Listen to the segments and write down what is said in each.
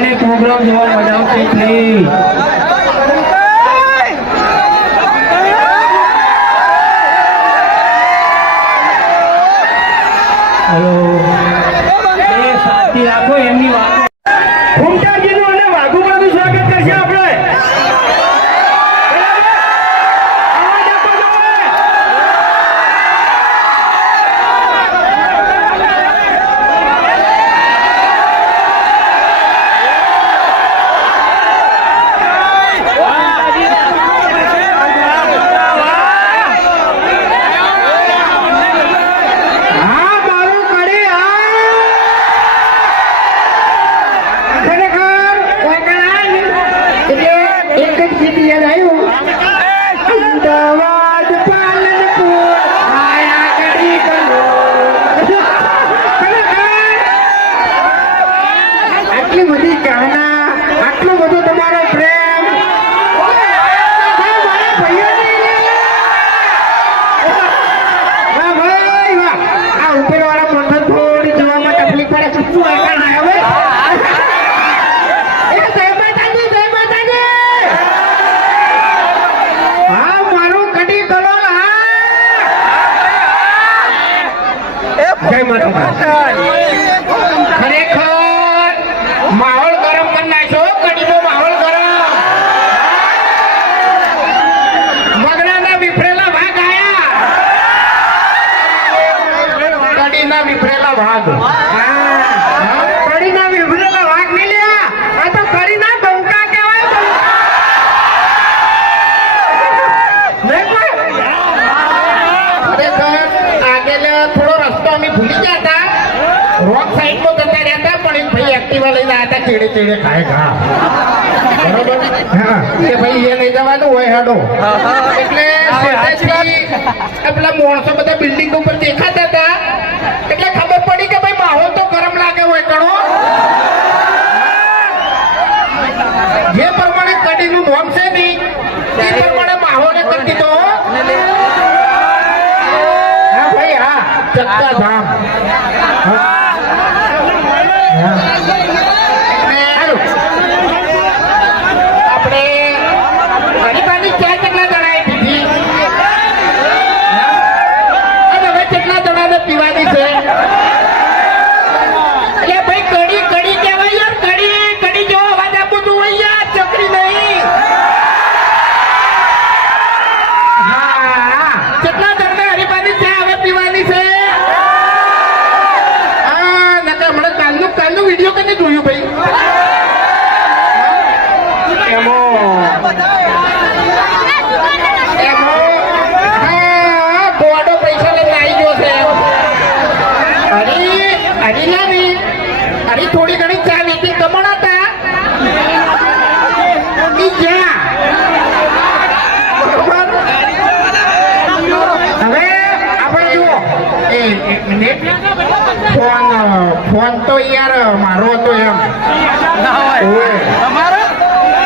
આપણે પ્રોગ્રામ જોવા મજા આવશે પ્લીઝ. હેલો એ શાંતિ રાખો એમની વાતો. ઘૂમટાજીનું અને વાઘુબાનું સ્વાગત કરશે આપણે. માહોલ ગરમ કરી નાખ્યો. કડીનો માહોલ ગરમ. મગનાના વિફરેલા ભાગ આયા. કડીના વિફરેલા ભાગ. કડીના વિફરેલા ભાગ નહીં લ્યા. આ તો કડીના ડોંકા કહેવાય. ખરેખર આગળ થોડો રસ્તો અમે ભૂલી ગયા હતા. રોડ સાઈડ માં જતા રહ્યા હતા પણ એક ભાઈ એક્ટિવા લઈને આવ્યા હતા. ચેડે ચેડે ખાય ઘા. બરોબર. હા કે ભાઈ એ લઈ જવાનું હોય હેડો. એટલે પેલા માણસો બધા બિલ્ડિંગ ઉપર દેખાતા હતા. એટલે ખબર પડી કે ભાઈ માહોલ તો ગરમ લાગે હોય ઘણો. જે પ્રમાણે કડીનું નોમ છે નહીં એ પ્રમાણે માહોલે કરી દીધો. હા ભાઈ હા ચક્કા ધામ. આપણે ગરીબાની ચા કેટલા જણાએ પીધી અને હવે કેટલા જણાને પીવાની છે? એટલે ભાઈ કડી કડી કહેવાય યાર. કડી કડી જેવો અવાજ આપું છું હોય યાર. ચકરી નહીં. હા કેટલા જણને હરીબાની ચા હવે પીવાની છે? કાલનું વિડીયો કને જોયું ભાઈ? ગોડો પૈસા લઈને આવી ગયો છે. હરી લાવી હરી થોડી ઘણી ચા વેચી કમણ હતા. હવે આપણે જુઓ એક મિનિટ. ફોન તો યાર મારો હતો એમ ના હોય. તમારો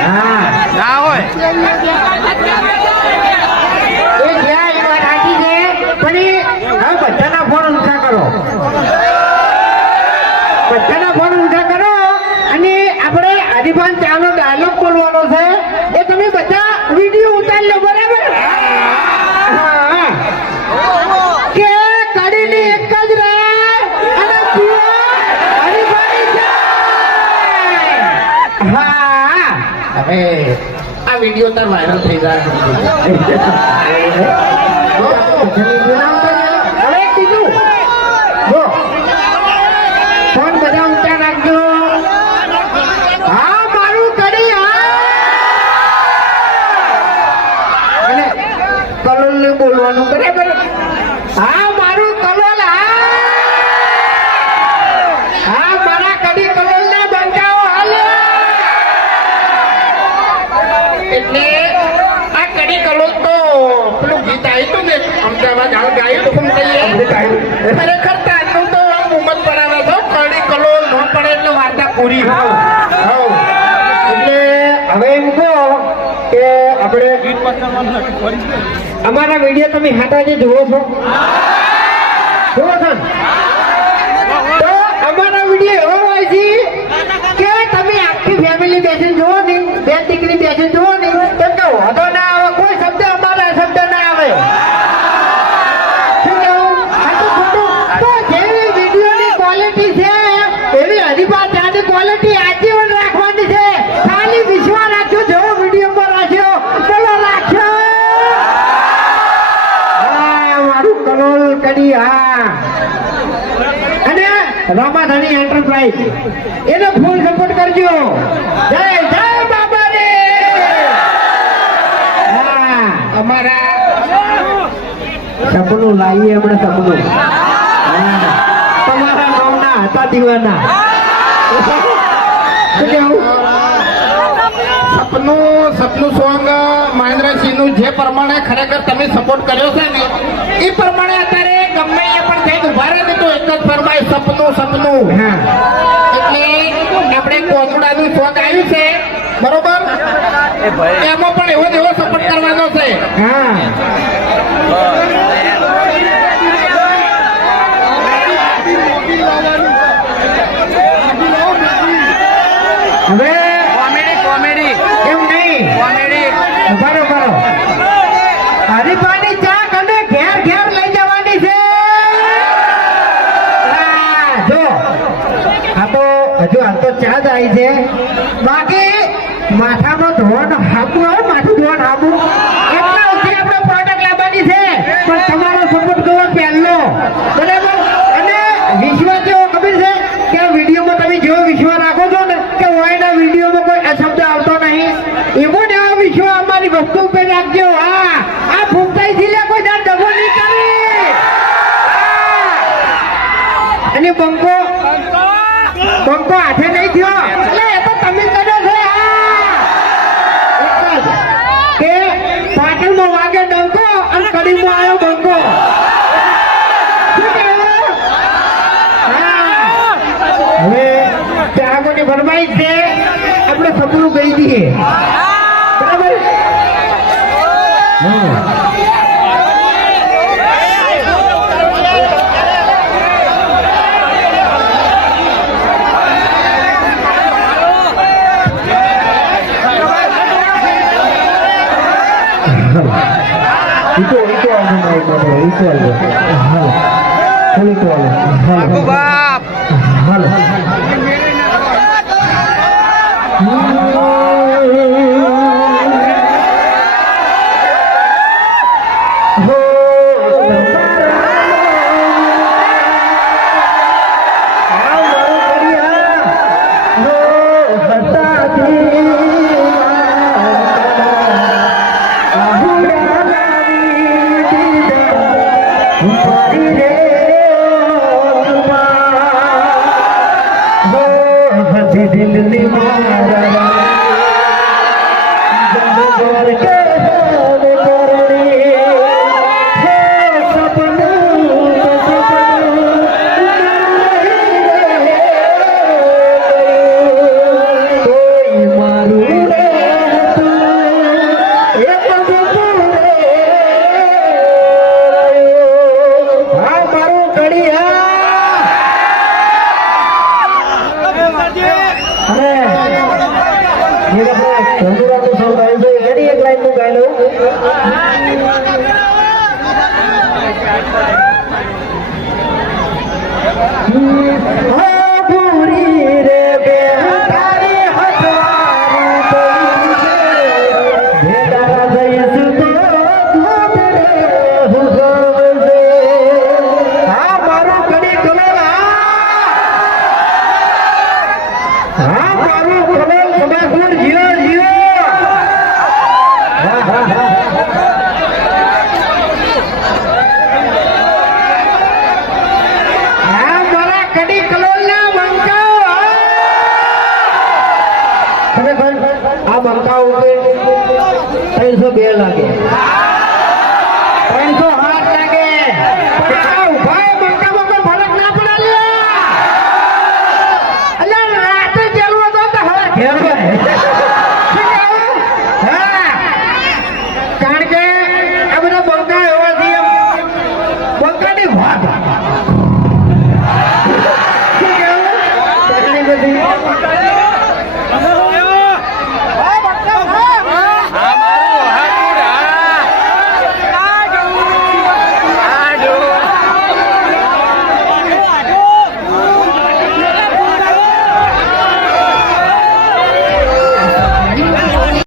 હા ના હોય. એ જ્યાં એ વાત સાચી છે પણ હવે બધાના ફોન ઊંચા કરો. બધાના ફોન ઊંચા કરો અને આપણે હરિભાન ચાનો ડાયલોગ બોલવાનો છે. એ તમે બધા વિડીયો ઉતારી લો. બરાબર. કે કડીની એક જ રહે. હવે આ વિડીયો તાર વાયરલ થઈ જાય. હવે કીધું ફોન બધા ઊંચા રાખજો. હા મારું કડી. અને કલોલ બોલવાનું બરાબર. હા મારું કલોલ. હા મારા કડી કલોલ ના બંકાઓ હાલે. એટલે આ કડી કલોલ તો પેલું ગીત આવ્યું ને અમદાવાદ હાલ ગાયું તો ખરેખર તાજનું તો ઉમર પડાવે છે. કડી કલોલ ન પડે એટલે વાર્તા પૂરી. એટલે હવે એમ કહો કે આપણે અમારા વિડીયો તમે હાટાજી જુઓ છો? જુઓ છો? તો અમારા વિડીયો એવો હોય છે કે તમે આખી બેસી જુઓ ને, બે દીકરી બેસી જુઓ ને, તો કે વાંધો ના આવે, કોઈ શબ્દ અમારા શબ્દ ના આવે. શું કહેવું? આ તો ખોટું. તો જેવી વિડીયોની ક્વોલિટી છે એવી હરીફા ત્યાંની ક્વોલિટી આજીવન રાખવાની છે. ખાલી વિશ્વાસ રાખજો, જેવો વિડીયોમાં રાખ્યો બોલો રાખ્યો. હા, મારું કલોલ કરી. હા, અને રામાધણી એન્ટરપ્રાઇઝ એને ફૂલ સપોર્ટ કરજો. જય જય બાબા રે. હા, અમારા સપનું લાવીએ હમણાં સપનું. હા, તમારા નામના હતા દીવાના. શું કહેવું? સપનું સોંગ મહેન્દ્રસિંહનું જે પ્રમાણે ખરેખર તમે સપોર્ટ કર્યો છે ને એ પ્રમાણે અત્યારે ગમે એ પણ થઈને ઉભા રહે તો એક જ ફરમાય સપનું. એટલે આપણે કોથળાનું સોંગ આવ્યું છે બરોબર, એમાં પણ એવો જ એવો સપોર્ટ કરવાનો છે. હવે કોમેડી એમ નહીં, બરોબર. હરીફાની ચા કને ઘેર ઘેર લઈ જવાની છે. જો આ તો હજુ હાલ તો ચા જ આવી છે, બાકી માથામાં ધોવાનું હાબુ આવે, માથું ધોવાનું હાબુ એટલા સુધી આપણે પ્રોડક્ટ લાવવાની છે. પણ તમારો સપોર્ટ કરવો પહેલો, બરાબર. અને વિશ્વાસ જેવો ખબર છે કે આ વિડીયોમાં તમે જેવો વિશ્વાસ રાખો છો ને કે ઓયના વિડીયોમાં કોઈ અશબ્દ આવતો નહીં, એવો ને એવો વિશ્વાસ અમારી વસ્તુ ઉપર રાખજો. હા, આ ફૂંકાઈ થી કોઈ દર ડબો નહીં કરી. અને બંકો હાથે નહીં થયો એટલે એ તો તમે કર્યો છે. હા, એક જ કે પાટણમાં વાગે ડંકો અને કડીમાં આવ્યો બંકો. શું કહેવું? હા, હવે ચાગોની ફરમાઈશ છે, આપણે સપનું કહી દઈએ, બરાબર. આ બંકાઓ ઉપર 302 લાગે, 308 લાગે. ઉભા બંકામાં કોઈ ફરક ના પડે લે. અલ્યા રાતે ચાલવો તો હવે ઘેર કારણ કે આ બધા બંકા એવા છે, બંકાની વાત શું કેવું બધી